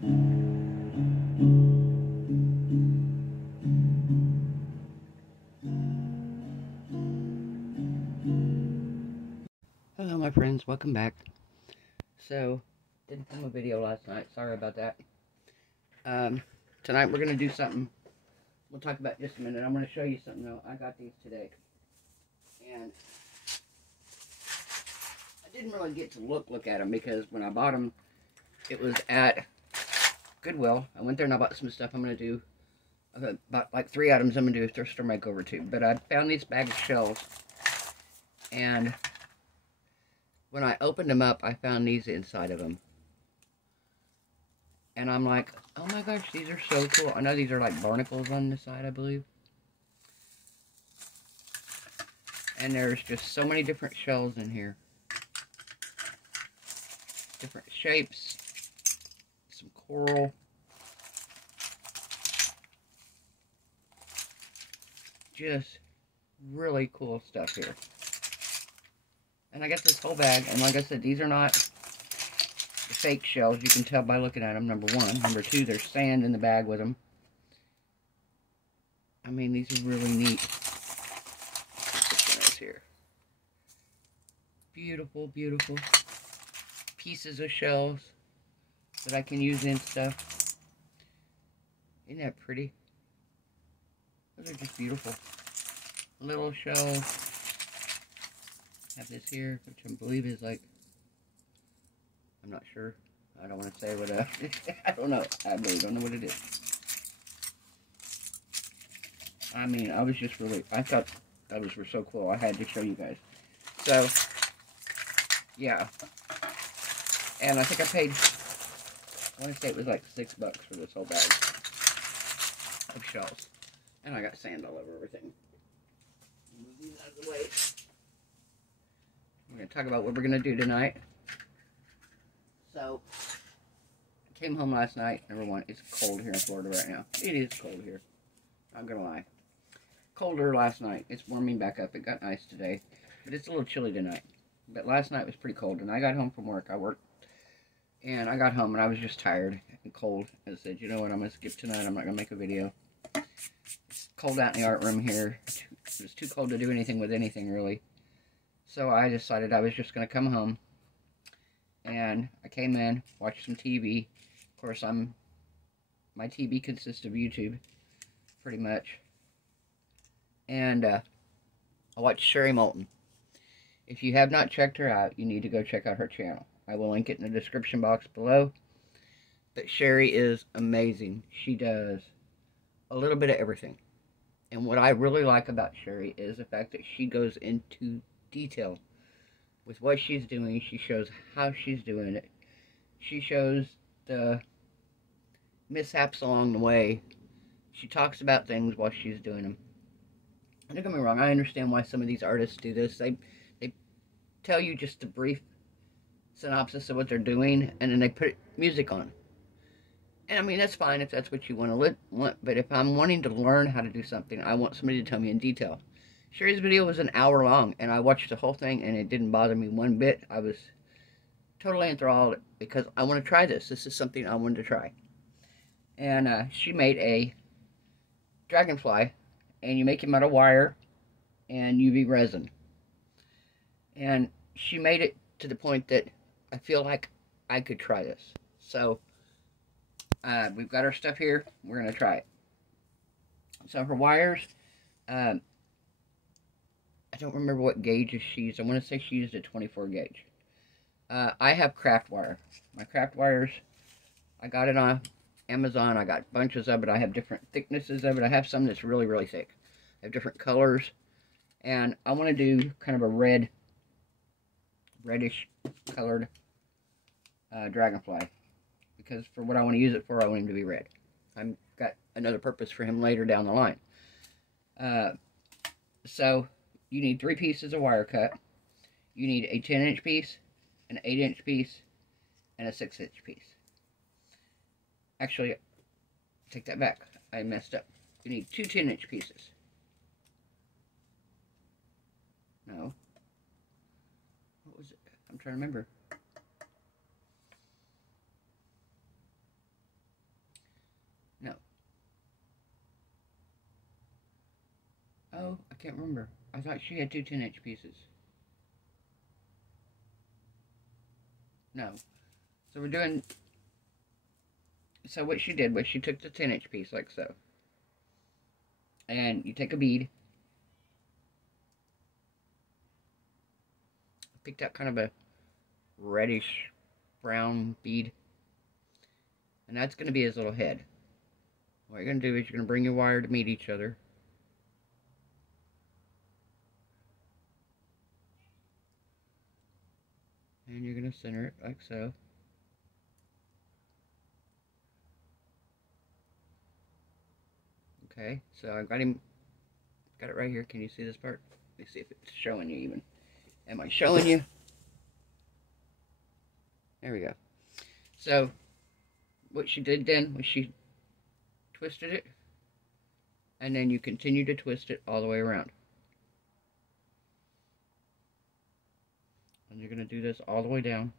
Hello my friends, welcome back. So, didn't film a video last night, sorry about that. Tonight we're going to do something we'll talk about in just a minute. I'm going to show you something though. I got these today. And I didn't really get to look at them because when I bought them, it was at Goodwill. I went there and I bought some stuff I'm going to do. I bought like 3 items I'm going to do a thrift store makeover too. But I found these bag of shells. And when I opened them up, I found these inside of them. And I'm like, oh my gosh, these are so cool. I know these are like barnacles on the side, I believe. And there's just so many different shells in here. Different shapes. Some coral. Just really cool stuff here. And I got this whole bag, and like I said, these are not the fake shells. You can tell by looking at them, number one. Number two, there's sand in the bag with them. I mean, these are really neat. This one is here. Beautiful, beautiful pieces of shells that I can use in stuff. Isn't that pretty? Those are just beautiful. Little shells. Have this here, which I believe is like, I'm not sure. I don't want to say what I don't know. I really don't know what it is. I mean, I was just really, I thought those were so cool. I had to show you guys. So, yeah. And I think I paid, I want to say it was like $6 for this whole bag of shells. And I got sand all over everything. Move these out of the way. We're going to talk about what we're going to do tonight. So, I came home last night. Number one, it's cold here in Florida right now. It is cold here. Not going to lie. Colder last night. It's warming back up. It got nice today. But it's a little chilly tonight. But last night was pretty cold. And I got home from work. I worked. And I got home and I was just tired and cold. I said, you know what, I'm going to skip tonight. I'm not going to make a video. It's cold out in the art room here. It was too cold to do anything with anything, really. So I decided I was just going to come home, and I came in, watched some TV. Of course, my TV consists of YouTube, pretty much. And I watched Sherry Moulton. If you have not checked her out, you need to go check out her channel. I will link it in the description box below. But Sherry is amazing. She does a little bit of everything. And what I really like about Sherry is the fact that she goes into detail with what she's doing. She shows how she's doing it. She shows the mishaps along the way. She talks about things while she's doing them. And don't get me wrong, I understand why some of these artists do this. They tell you just a brief synopsis of what they're doing, and then they put music on. And I mean, that's fine if that's what you want to but if I'm wanting to learn how to do something, I want somebody to tell me in detail. Sherry's video was an hour long, and I watched the whole thing, and it didn't bother me one bit. I was totally enthralled because I want to try this. This is something I wanted to try. And she made a dragonfly, and you make him out of wire and UV resin. And she made it to the point that I feel like I could try this. So, we've got our stuff here. We're going to try it. So, for wires, I don't remember what gauge she used. I want to say she used a 24 gauge. I have craft wire. My craft wires, I got it on Amazon. I got bunches of it. I have different thicknesses of it. I have some that's really, really thick. I have different colors. And I want to do kind of a reddish colored dragonfly. Because for what I want to use it for, I want him to be red. I've got another purpose for him later down the line. So, you need 3 pieces of wire cut. You need a 10-inch piece, an 8-inch piece, and a 6-inch piece. Actually, take that back. I messed up. You need 2 10-inch pieces. No. What was it? I'm trying to remember. No, I can't remember. I thought she had 2 10-inch pieces. No. So we're doing... So what she did was she took the 10-inch piece like so. And you take a bead. I picked out kind of a reddish brown bead. And that's going to be his little head. What you're going to do is you're going to bring your wire to meet each other. And you're going to center it like so. Okay, so I got it right here. Can you see this part? Let me see if it's showing you even. Am I showing you? There we go. So, what she did then was she twisted it, and then you continue to twist it all the way around. And you're going to do this all the way down.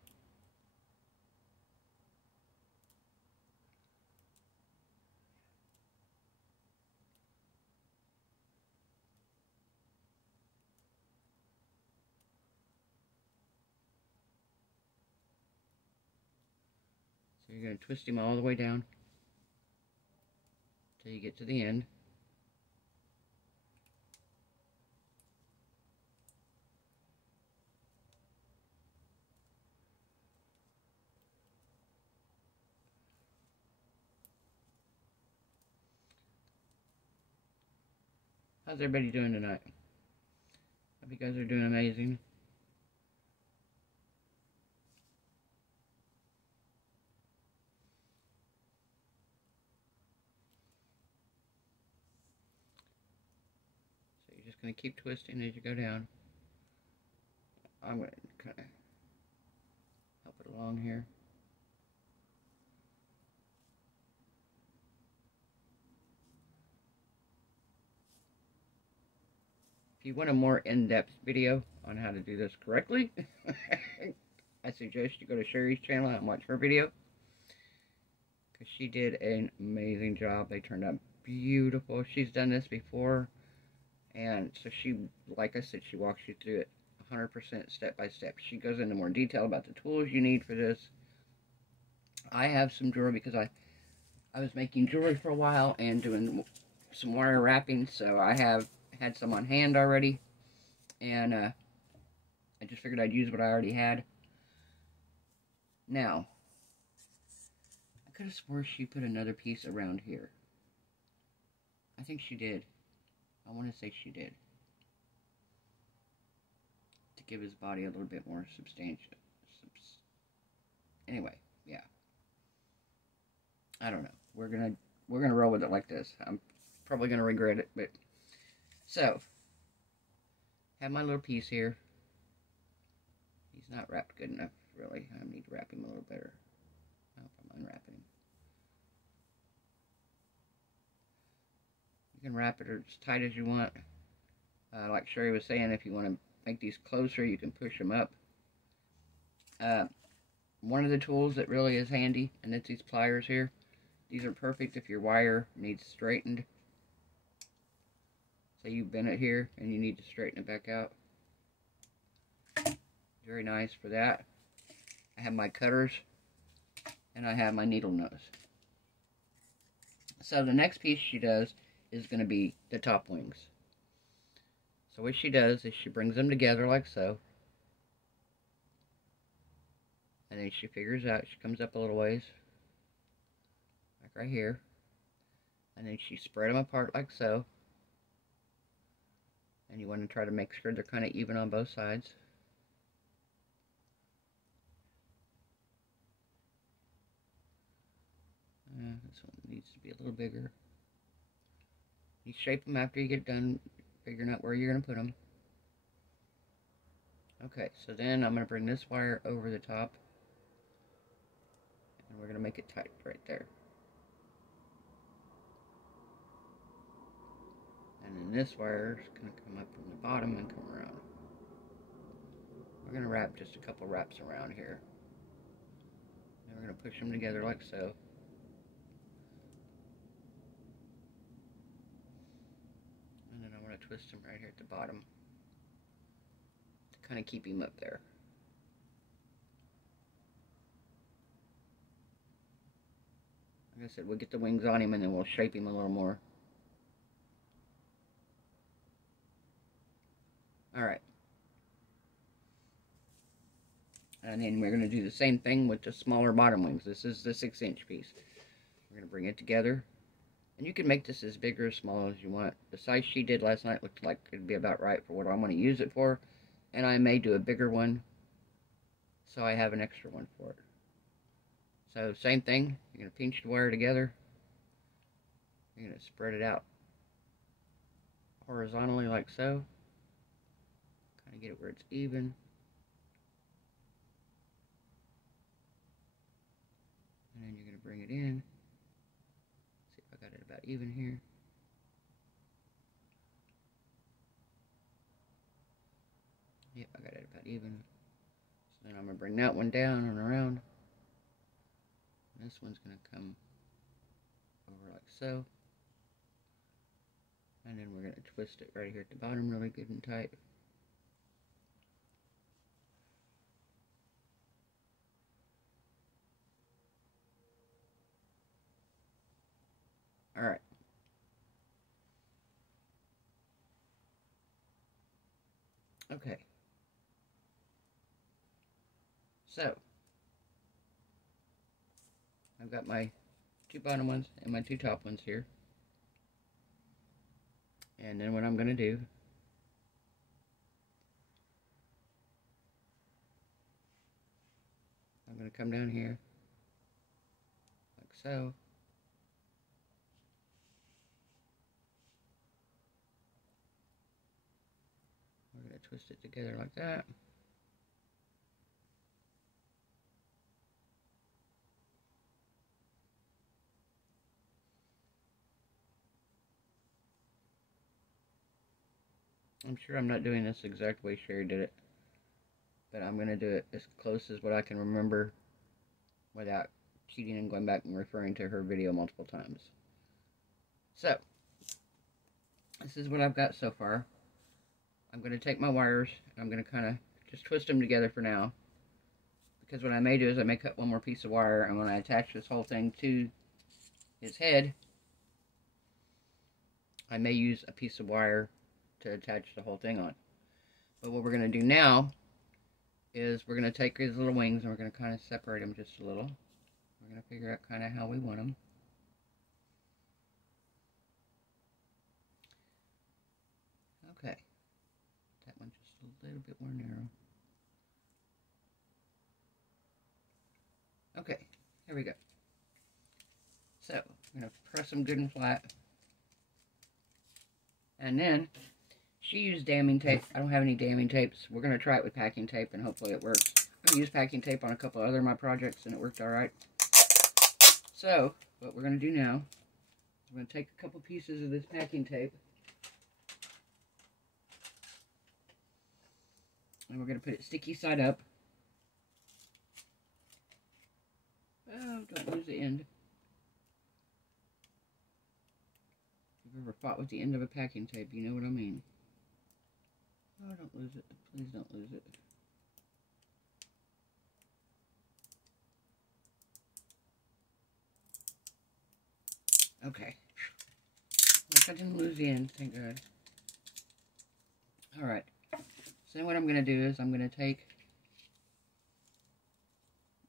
So you're going to twist him all the way down till you get to the end. How's everybody doing tonight? Hope you guys are doing amazing. So you're just going to keep twisting as you go down. I'm going to kind of help it along here. If you want a more in-depth video on how to do this correctly, I suggest you go to Sherry's channel and watch her video. Because she did an amazing job. They turned out beautiful. She's done this before. And so she, like I said, she walks you through it 100% step by step. She goes into more detail about the tools you need for this. I have some jewelry because I was making jewelry for a while and doing some wire wrapping. So I have had some on hand already, and I just figured I'd use what I already had. Now, I could have swore she put another piece around here. I think she did. I want to say she did. To give his body a little bit more substantial. Anyway, yeah. I don't know. We're gonna roll with it like this. I'm probably gonna regret it, but so, have my little piece here. He's not wrapped good enough, really. I need to wrap him a little better. I hope I'm unwrapping him. You can wrap it as tight as you want. Like Sherry was saying, if you want to make these closer, you can push them up. One of the tools that really is handy, and it's these pliers here. These are perfect if your wire needs straightened. Say you bend it here and you need to straighten it back out. Very nice for that. I have my cutters and I have my needle nose. So the next piece she does is going to be the top wings. So what she does is she brings them together like so. And then she figures out, she comes up a little ways. Like right here. And then she spread them apart like so. And you want to try to make sure they're kind of even on both sides. This one needs to be a little bigger. You shape them after you get done figuring out where you're going to put them. Okay, so then I'm going to bring this wire over the top. And we're going to make it tight right there. And then this wire is going to come up from the bottom and come around. We're going to wrap just a couple wraps around here. And we're going to push them together like so. And then I'm going want to twist him right here at the bottom to kind of keep him up there. Like I said, we'll get the wings on him and then we'll shape him a little more. Alright. And then we're going to do the same thing with the smaller bottom wings. This is the 6-inch piece. We're going to bring it together. And you can make this as big or as small as you want. The size she did last night looked like it'd be about right for what I want to use it for. And I may do a bigger one, so I have an extra one for it. So same thing, you're going to pinch the wire together. You're going to spread it out horizontally like so. Kind of get it where it's even. And then you're going to bring it in. See if I got it about even here. Yep, I got it about even. So then I'm going to bring that one down and around. This one's going to come over like so. And then we're going to twist it right here at the bottom really good and tight. Alright. Okay. So, I've got my 2 bottom ones and my 2 top ones here. And then what I'm going to do, I'm going to come down here like so. We're going to twist it together like that. I'm sure I'm not doing this the exact way Sherry did it, but I'm going to do it as close as what I can remember without cheating and going back and referring to her video multiple times. So, this is what I've got so far. I'm going to take my wires, and I'm going to kind of just twist them together for now, because what I may do is I may cut one more piece of wire, and when I attach this whole thing to his head, I may use a piece of wire to attach the whole thing on. But what we're going to do now is we're going to take his little wings and we're going to kind of separate them just a little. We're going to figure out kind of how we want them. Okay. That one's just a little bit more narrow. Okay, here we go. So, I'm going to press them good and flat. And then, she used damming tape. I don't have any damming tapes. We're going to try it with packing tape, and hopefully it works. I'm going to use packing tape on a couple of other of my projects, and it worked alright. So, what we're going to do now is we're going to take a couple pieces of this packing tape, and we're going to put it sticky side up. Oh, don't lose the end. If you've ever fought with the end of a packing tape, you know what I mean. Oh, don't lose it. Please don't lose it. Okay. Look, I didn't lose the end, thank God. Alright. So then what I'm going to do is I'm going to take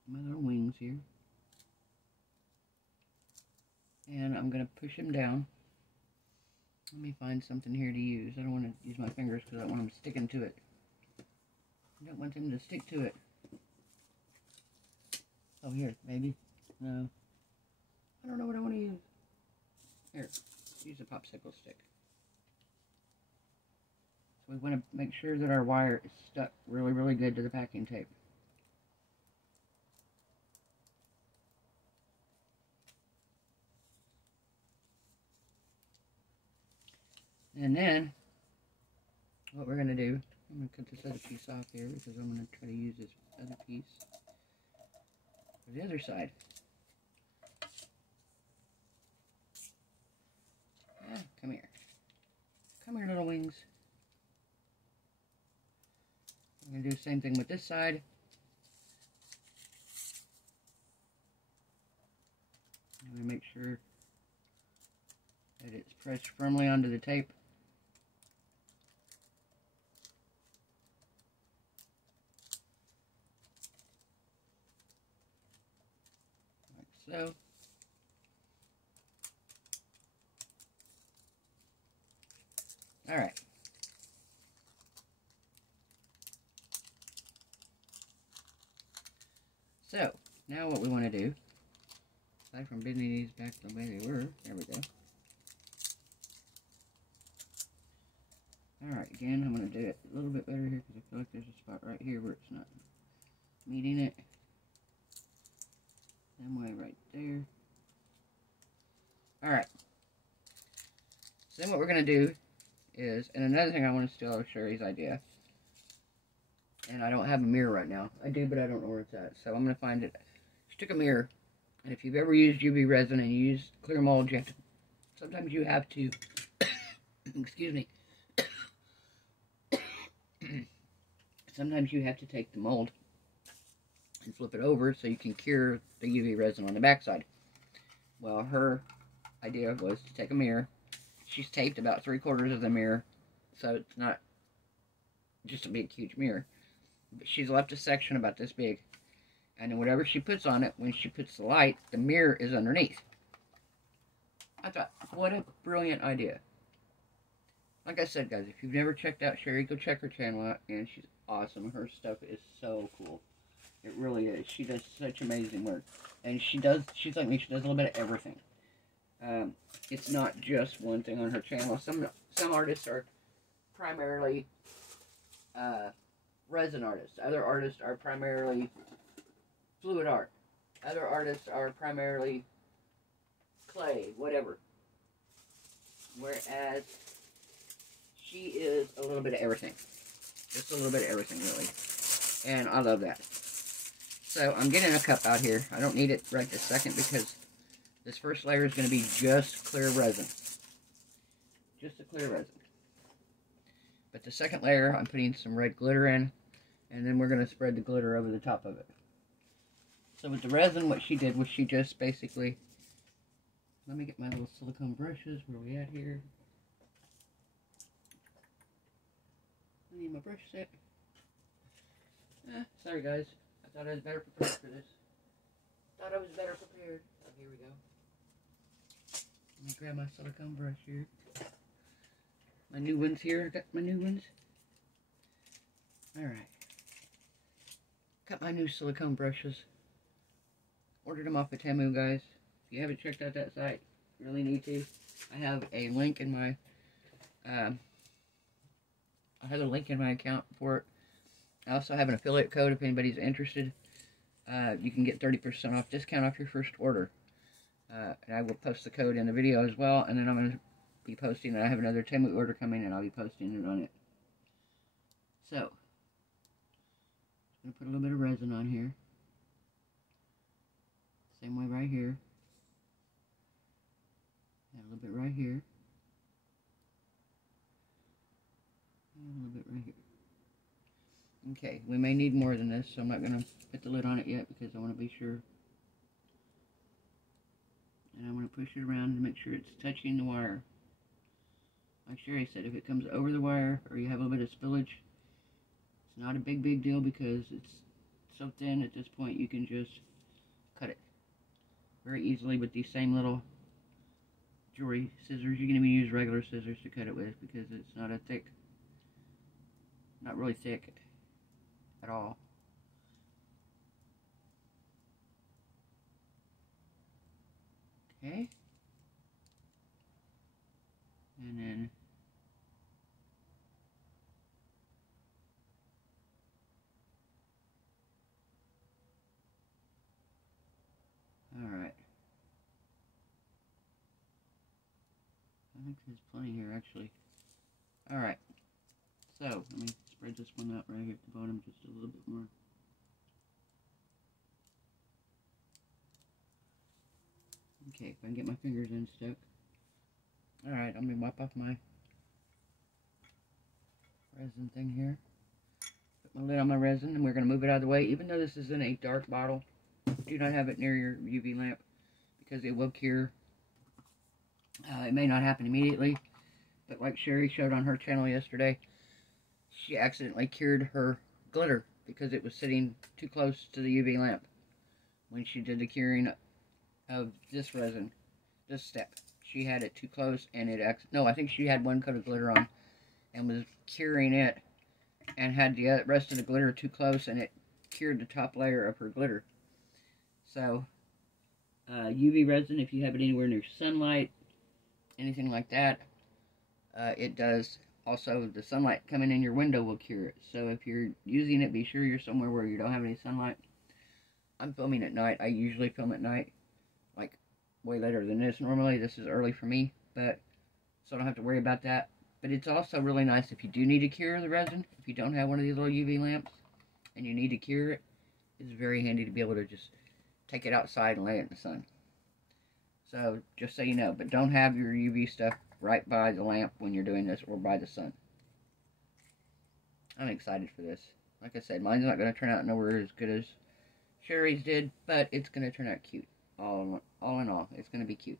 my little wings here. And I'm going to push them down. Let me find something here to use. I don't want to use my fingers because I don't want them sticking to it. I don't want them to stick to it. Oh, here, maybe. No. I don't know what I want to use. Here, use a popsicle stick. So we want to make sure that our wire is stuck really, really good to the packing tape. And then, what we're going to do, I'm going to cut this other piece off here because I'm going to try to use this other piece for the other side. Yeah, come here. Come here, little wings. the same thing with this side. I'm going to make sure that it's pressed firmly onto the tape. Like so. Alright. So, now what we want to do, aside from bending these back the way they were, there we go. Alright, again, I'm going to do it a little bit better here because I feel like there's a spot right here where it's not meeting it. Same way right there. Alright. So then what we're going to do is, and another thing I want to steal Sherry's idea, and I don't have a mirror right now. I do, but I don't know where it's at. So I'm going to find it. She took a mirror, and if you've ever used UV resin and you use clear mold, you have to, sometimes you have to, excuse me, sometimes you have to take the mold and flip it over so you can cure the UV resin on the backside. Well, her idea was to take a mirror. She's taped about 3/4 of the mirror, so it's not just a big, huge mirror. But she's left a section about this big, and then whatever she puts on it, when she puts the light, the mirror is underneath. I thought, what a brilliant idea. Like I said, guys, if you've never checked out Sherry, go check her channel out, and she's awesome. Her stuff is so cool. It really is. She does such amazing work. And she's like me, she does a little bit of everything. It's not just one thing on her channel. Some artists are primarily resin artists. Other artists are primarily fluid art. Other artists are primarily clay, whatever. Whereas she is a little bit of everything. Just a little bit of everything, really. And I love that. So I'm getting a cup out here. I don't need it right this second because this first layer is going to be just clear resin. Just a clear resin. But the second layer, I'm putting some red glitter in, and then we're going to spread the glitter over the top of it. So with the resin, what she did was she just basically, let me get my little silicone brushes. Where are we at here? I need my brush set. Sorry guys. I thought I was better prepared for this. Thought I was better prepared. Oh, here we go. Let me grab my silicone brush here. My new ones here. I got my new ones. Alright. Got my new silicone brushes. Ordered them off of Temu, guys. If you haven't checked out that site, you really need to. I have a link in my account for it. I also have an affiliate code if anybody's interested. You can get 30% off discount off your first order. And I will post the code in the video as well. And then I'm going to be posting, and I have another Temu order coming, and I'll be posting it on it. So, I'm going to put a little bit of resin on here. Same way right here. And a little bit right here. And a little bit right here. Okay, we may need more than this, so I'm not going to put the lid on it yet because I want to be sure. And I'm going to push it around to make sure it's touching the wire. Like Sherry said, if it comes over the wire or you have a little bit of spillage, it's not a big deal because it's so thin at this point you can just cut it very easily with these same little jewelry scissors. You can even use regular scissors to cut it with because it's not a thick, not really thick at all. Okay. And then alright. I think there's plenty here actually. Alright. So, let me spread this one out right here at the bottom just a little bit more. Okay, if I can get my fingers in stuck. Alright, I'm going to wipe off my resin thing here. Put my lid on my resin, and we're going to move it out of the way. Even though this is in a dark bottle, do not have it near your UV lamp because it will cure. It may not happen immediately, but like Sherry showed on her channel yesterday, she accidentally cured her glitter because it was sitting too close to the UV lamp when she did the curing of this resin, this step. She had it too close, and I think she had one coat of glitter on and was curing it and had the rest of the glitter too close, and it cured the top layer of her glitter. So UV resin, if you have it anywhere near sunlight, anything like that, it does. Also, the sunlight coming in your window will cure it. So if you're using it, be sure you're somewhere where you don't have any sunlight. I'm filming at night. I usually film at night, like way later than this. Normally this is early for me, but so I don't have to worry about that. But it's also really nice if you do need to cure the resin. If you don't have one of these little UV lamps and you need to cure it, it's very handy to be able to just take it outside and lay it in the sun. So just so you know, but don't have your UV stuff right by the lamp when you're doing this, or by the sun. I'm excited for this. Like I said, mine's not going to turn out nowhere as good as Sherry's did, but it's going to turn out cute. All in all, it's going to be cute.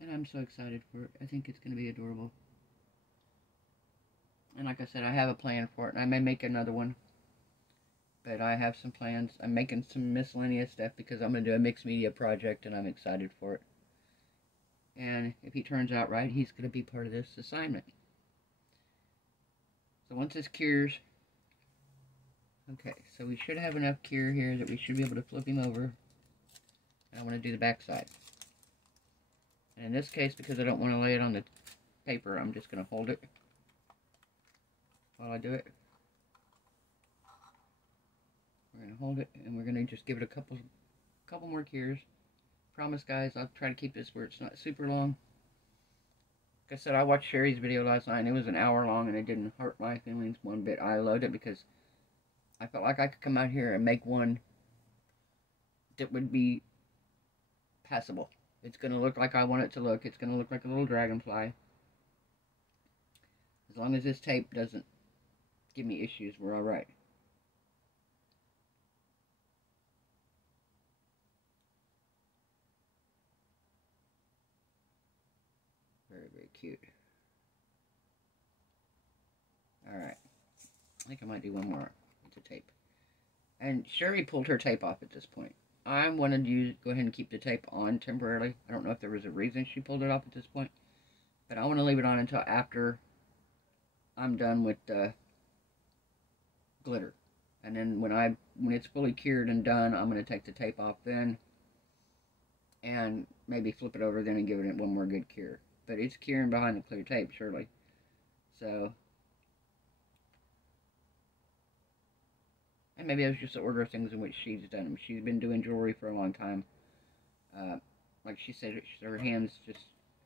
And I'm so excited for it. I think it's going to be adorable. And like I said, I have a plan for it, and I may make another one. But I have some plans. I'm making some miscellaneous stuff because I'm going to do a mixed media project, and I'm excited for it. And if he turns out right, he's going to be part of this assignment. So once this cures, okay, so we should have enough cure here that we should be able to flip him over. And I want to do the back side. And in this case, because I don't want to lay it on the paper, I'm just going to hold it while I do it. We're going to hold it, and we're going to just give it a couple more cures. Promise, guys, I'll try to keep this where it's not super long. Like I said, I watched Sherry's video last night, and it was an hour long, and it didn't hurt my feelings one bit. I loved it because I felt like I could come out here and make one that would be passable. It's going to look like I want it to look. It's going to look like a little dragonfly. As long as this tape doesn't give me issues, we're alright. Very, very cute. Alright. I think I might do one more with the tape. And Sherry pulled her tape off at this point. I wanted to go ahead and keep the tape on temporarily. I don't know if there was a reason she pulled it off at this point. But I want to leave it on until after I'm done with the glitter. And then when it's fully cured and done, I'm going to take the tape off then. And maybe flip it over then and give it one more good cure. But it's curing behind the clear tape, surely. So, and maybe it was just the order of things in which she's done them. She's been doing jewelry for a long time. Like she said, her hands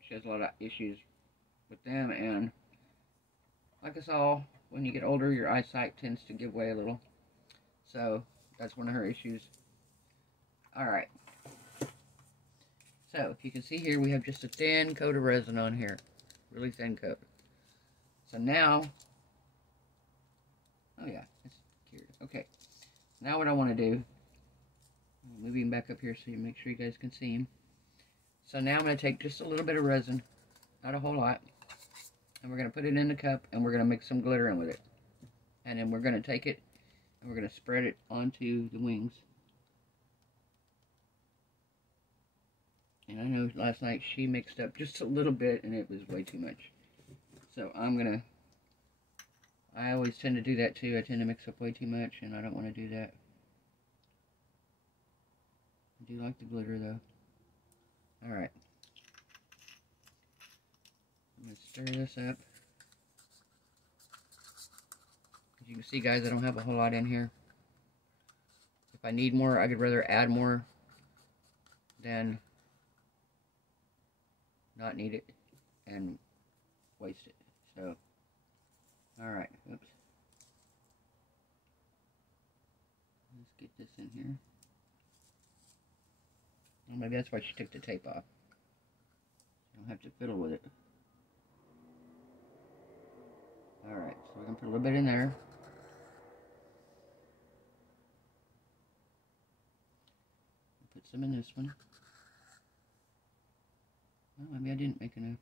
she has a lot of issues with them. And like us all, when you get older, your eyesight tends to give way a little. So, that's one of her issues. Alright. So, if you can see here, we have just a thin coat of resin on here. Really thin coat. So now, oh yeah, it's cured. Okay. Now what I want to do, I'll move him back up here so you make sure you guys can see him. So now I'm going to take just a little bit of resin, not a whole lot, and we're going to put it in the cup, and we're going to mix some glitter in with it. And then we're going to take it, and we're going to spread it onto the wings. And I know last night she mixed up just a little bit, and it was way too much. So I always tend to do that too. I tend to mix up way too much, and I don't want to do that. I do like the glitter, though. Alright. I'm going to stir this up. As you can see, guys, I don't have a whole lot in here. If I need more, I could rather add more than not need it and waste it. So, alright, oops. Let's get this in here. Well, maybe that's why she took the tape off. You don't have to fiddle with it. Alright, so we're going to put a little bit in there. Put some in this one. Well, maybe I didn't make enough.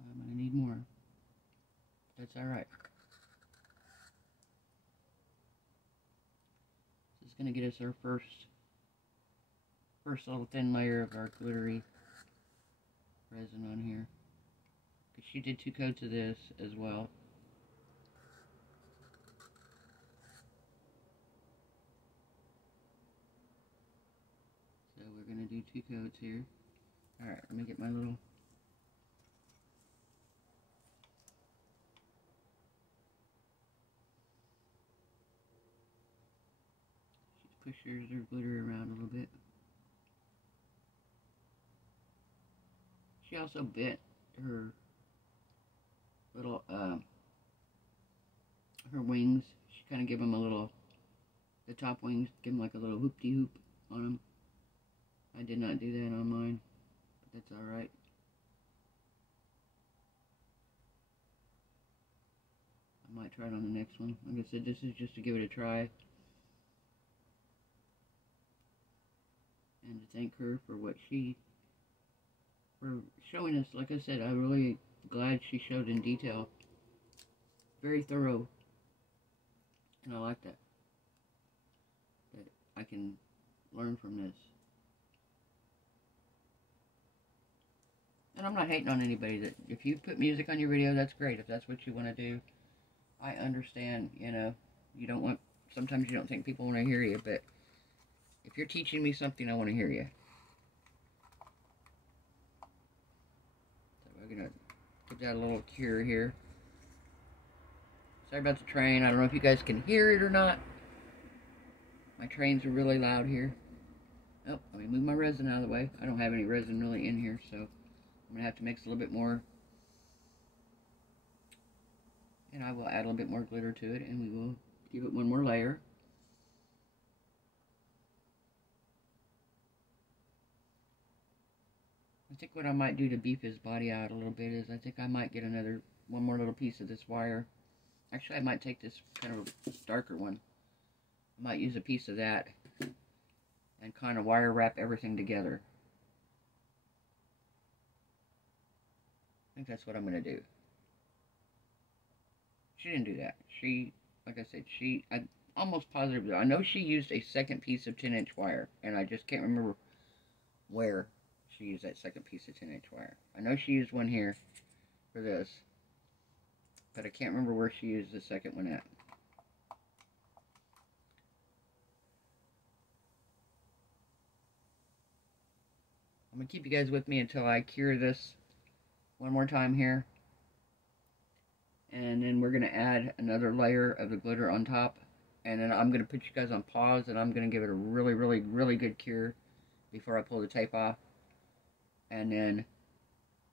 I'm going to need more. That's alright. This is going to get us our first little thin layer of our glittery resin on here. Because she did 2 coats of this as well. So we're going to do 2 coats here. Alright, let me get my little... She pushes her glitter around a little bit. She also bent her little, her wings. She kind of gave them a little, the top wings, give them like a little hoop-de-hoop on them. I did not do that on mine, but that's alright. I might try it on the next one. Like I said, this is just to give it a try. And to thank her for what she, for showing us. Like I said, I'm really glad she showed in detail. Very thorough. And I like that. That I can learn from this. And I'm not hating on anybody. That if you put music on your video, that's great. If that's what you want to do, I understand. You know, you don't want, sometimes you don't think people want to hear you, but if you're teaching me something, I want to hear you. So we're going to give that a little cure here. Sorry about the train. I don't know if you guys can hear it or not. My trains are really loud here. Oh, let me move my resin out of the way. I don't have any resin really in here, so I'm going to have to mix a little bit more. And I will add a little bit more glitter to it, and we will give it one more layer. I think what I might do to beef his body out a little bit is I think I might get one more little piece of this wire. Actually, I might take this kind of darker one. I might use a piece of that and kind of wire wrap everything together. I think that's what I'm going to do. She didn't do that. She, like I said, I'm almost positive. I know she used a second piece of 10-inch wire, and I just can't remember where she used that second piece of 10-inch wire. I know she used one here for this, but I can't remember where she used the second one at. I'm going to keep you guys with me until I cure this one more time here. And then we're going to add another layer of the glitter on top. And then I'm going to put you guys on pause, and I'm going to give it a really, really, really good cure before I pull the tape off. And then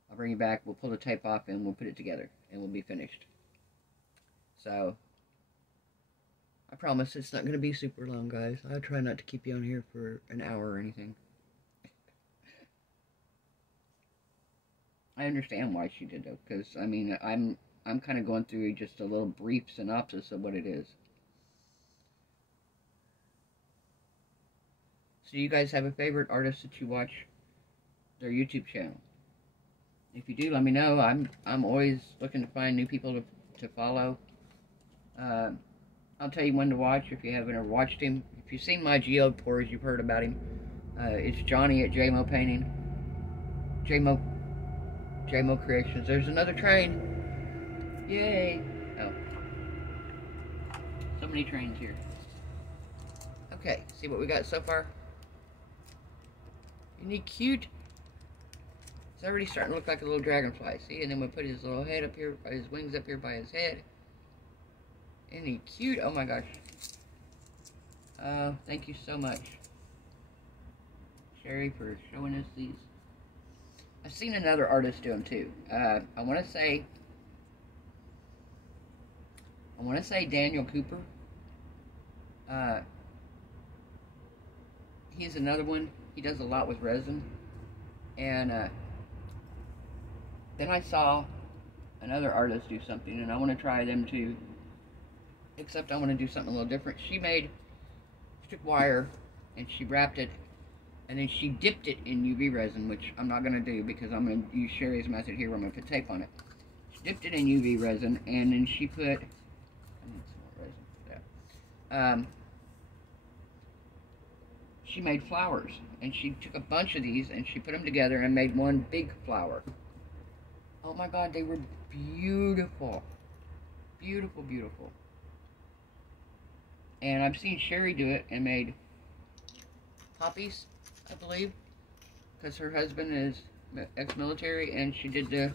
I'll bring you back, we'll pull the tape off, and we'll put it together, and we'll be finished. So, I promise it's not going to be super long, guys. I'll try not to keep you on here for an hour or anything. I understand why she did, though, because, I mean, I'm kind of going through just a little brief synopsis of what it is. So, you guys have a favorite artist that you watch their YouTube channel? If you do, let me know. I'm always looking to find new people to follow. I'll tell you when to watch if you haven't ever watched him. If you've seen my geode pours, you've heard about him. It's Johnny at JMO Painting. JMO Creations. There's another train. Yay! Oh. So many trains here. Okay, see what we got so far? Isn't he cute? It's already starting to look like a little dragonfly. See? And then we'll put his little head up here, his wings up here by his head. Isn't he cute? Oh my gosh. Thank you so much, Sherry, for showing us these. I've seen another artist do them too. I want to say Daniel Cooper. He's another one. He does a lot with resin. And then I saw another artist do something, and I want to try them too. Except I want to do something a little different. She took wire, and she wrapped it, and then she dipped it in UV resin, which I'm not going to do because I'm going to use Sherry's method here where I'm going to put tape on it. She dipped it in UV resin, and then she put, I need some more resin for that. She made flowers, and she took a bunch of these, and she put them together and made one big flower. Oh my God, they were beautiful. Beautiful, beautiful. And I've seen Sherry do it and made poppies, I believe, because her husband is ex-military, and she did the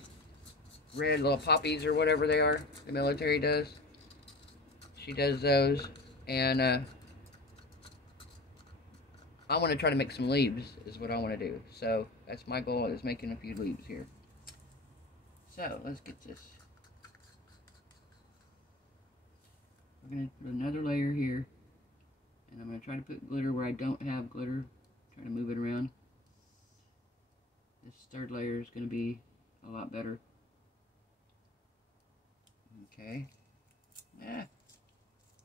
red little poppies or whatever they are the military does. She does those, and I want to try to make some leaves is what I want to do. So that's my goal, is making a few leaves here. So let's get this. We're going to put another layer here, and I'm going to try to put glitter where I don't have glitter. Try to move it around. This third layer is going to be a lot better. Okay. Yeah.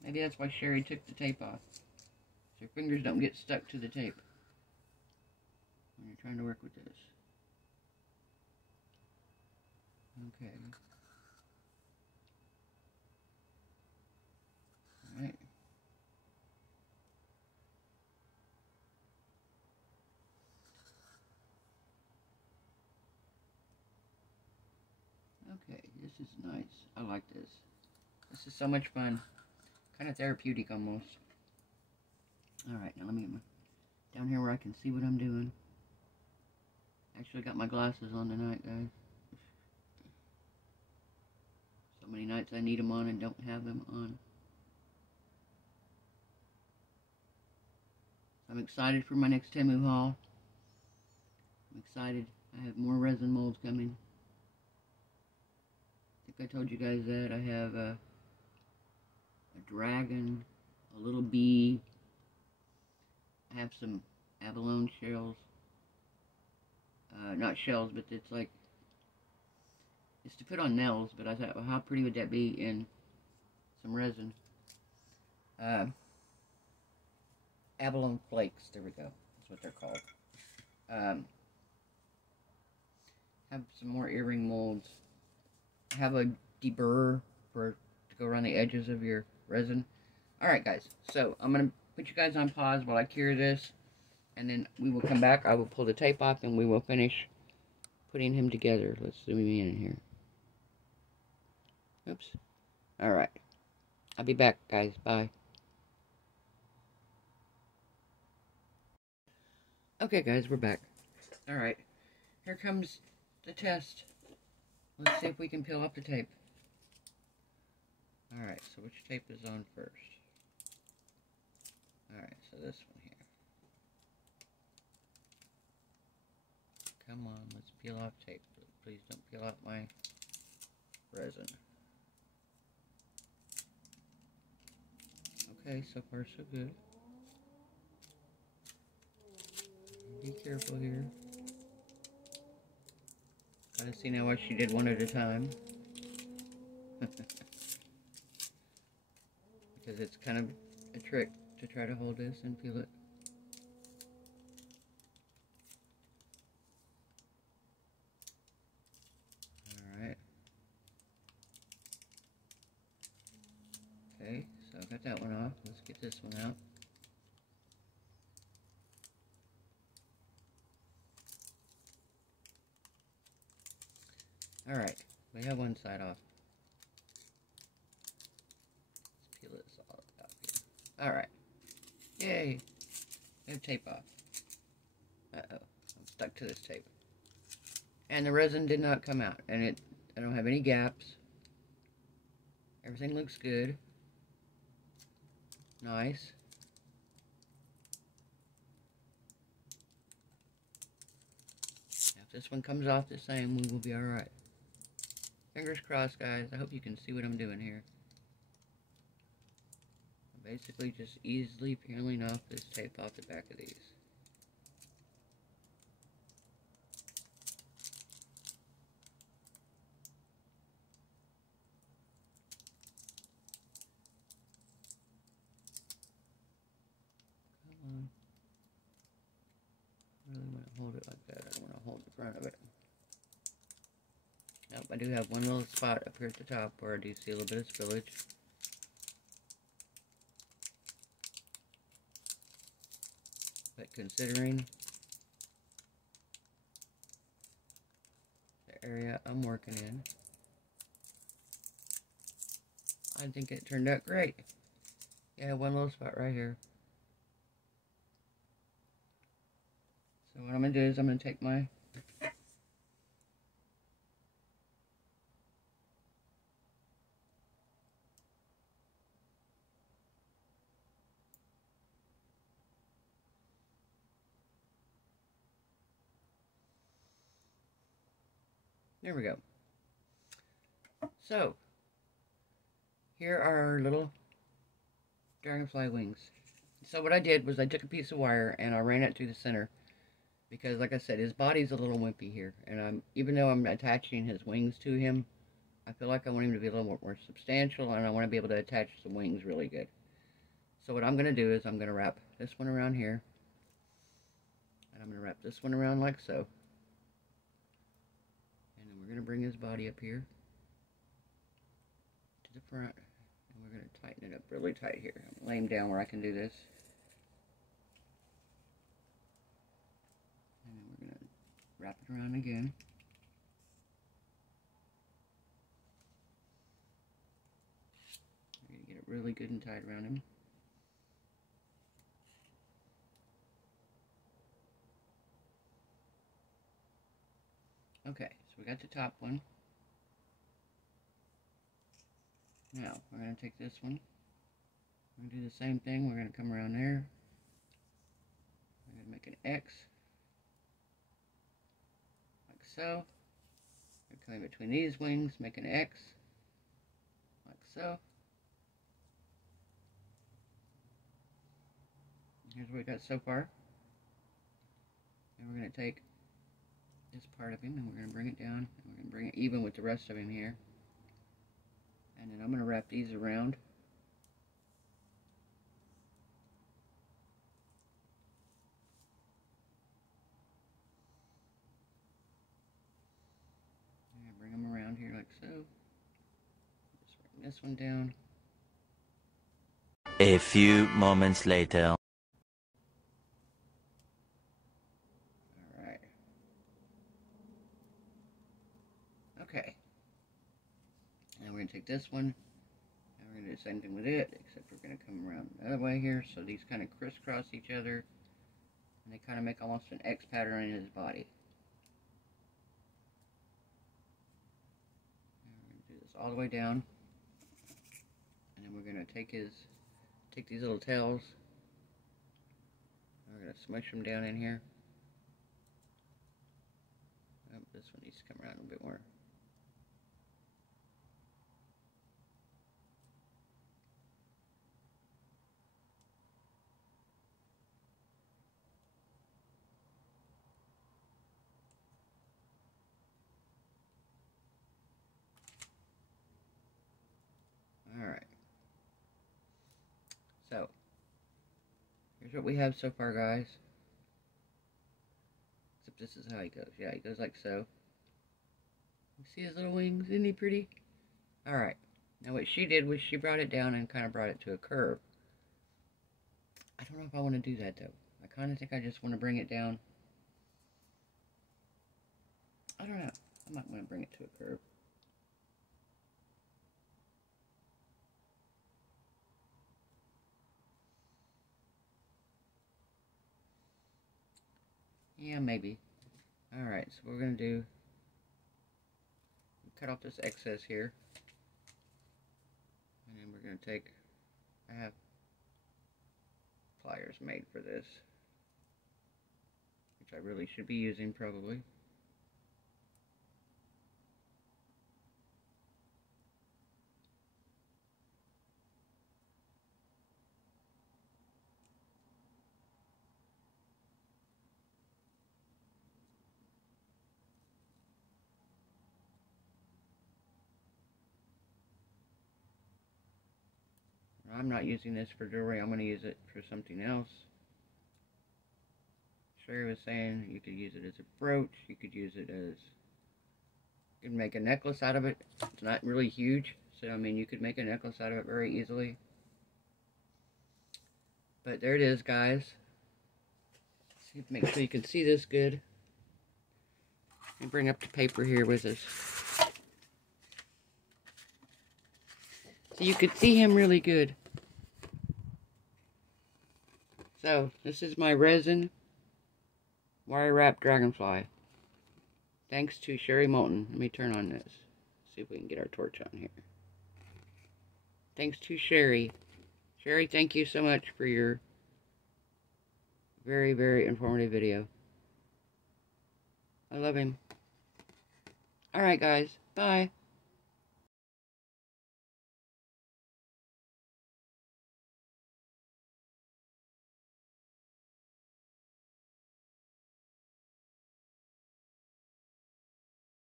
Maybe that's why Sherry took the tape off. So your fingers don't get stuck to the tape when you're trying to work with this. Okay. Alright. Okay, this is nice. I like this. This is so much fun. Kind of therapeutic almost. Alright, now let me get my down here where I can see what I'm doing. Actually got my glasses on tonight, guys. So many nights I need them on and don't have them on. I'm excited for my next Temu haul. I'm excited. I have more resin molds coming. I think I told you guys that. I have a dragon, a little bee. I have some abalone shells. Not shells, but it's like, it's to put on nails, but I thought, well, how pretty would that be in some resin? Abalone flakes, there we go. That's what they're called. Have some more earring molds. Have a deburr to go around the edges of your resin. Alright guys, so I'm going to put you guys on pause while I cure this, and then we will come back. I will pull the tape off and we will finish putting him together. Let's zoom in here. Oops. Alright. I'll be back, guys. Bye. Okay, guys, we're back. Alright. Here comes the test. Let's see if we can peel off the tape. Alright, so which tape is on first? Alright, so this one here. Come on, let's peel off tape. Please don't peel off my resin. Okay, so far so good. Be careful here. Gotta see now why she did one at a time. Because it's kind of a trick to try to hold this and peel it. Alright. Okay, so I got that one off. Let's get this one out. Alright, we have one side off. Let's peel this all out here. Alright. Yay! We have tape off. Uh-oh. I'm stuck to this tape. And the resin did not come out. And I don't have any gaps. Everything looks good. Nice. Now, if this one comes off the same, we will be alright. Fingers crossed, guys. I hope you can see what I'm doing here. I'm basically just easily peeling off this tape off the back of these. I really want to hold it like that. I don't want to hold the front of it. Nope, I do have one little spot up here at the top where I do see a little bit of spillage. But considering the area I'm working in, I think it turned out great. Yeah, one little spot right here. So what I'm going to do is I'm going to take my there we go. So, here are our little dragonfly wings. So what I did was I took a piece of wire and I ran it through the center. Because like I said, his body's a little wimpy here. And even though I'm attaching his wings to him, I feel like I want him to be a little more substantial. And I want to be able to attach the wings really good. So what I'm going to do is I'm going to wrap this one around here. And I'm going to wrap this one around like so. And then we're going to bring his body up here to the front. And we're going to tighten it up really tight here. I'm going to lay him down where I can do this. And then we're going to wrap it around again. We're going to get it really good and tight around him. Okay, so we got the top one. Now, we're going to take this one. We're going to do the same thing. We're going to come around there. We're going to make an X. Like so. We're coming between these wings, make an X. Like so. Here's what we got so far. And we're going to take this part of him and we're going to bring it down. And we're going to bring it even with the rest of him here. And then I'm going to wrap these around. I'm going to bring them around here like so. Just bring this one down. A few moments later. Alright. Okay. And we're going to take this one, and we're going to do the same thing with it, except we're going to come around the other way here, so these kind of crisscross each other, and they kind of make almost an X pattern in his body. And we're going to do this all the way down, and then we're going to take these little tails, and we're going to smush them down in here. Oh, this one needs to come around a bit more. Alright. So, here's what we have so far, guys. Except this is how he goes. Yeah, he goes like so. You see his little wings? Isn't he pretty? Alright. Now what she did was she brought it down and kind of brought it to a curve. I don't know if I want to do that, though. I kind of think I just want to bring it down. I don't know. I might want to bring it to a curve. Yeah, maybe. Alright, so what we're going to do, cut off this excess here. And then we're going to take, I have pliers made for this, which I really should be using probably. I'm not using this for jewelry. I'm going to use it for something else. Sherry was saying you could use it as a brooch. You could use it as... You can make a necklace out of it. It's not really huge. So, I mean, you could make a necklace out of it very easily. But there it is, guys. See, make sure you can see this good. Let me bring up the paper here with us. So you could see him really good. So, this is my resin wire wrap dragonfly. Thanks to Sherry Moulton. Let me turn on this. See if we can get our torch on here. Thanks to Sherry. Sherry, thank you so much for your very, very informative video. I love him. Alright, guys. Bye.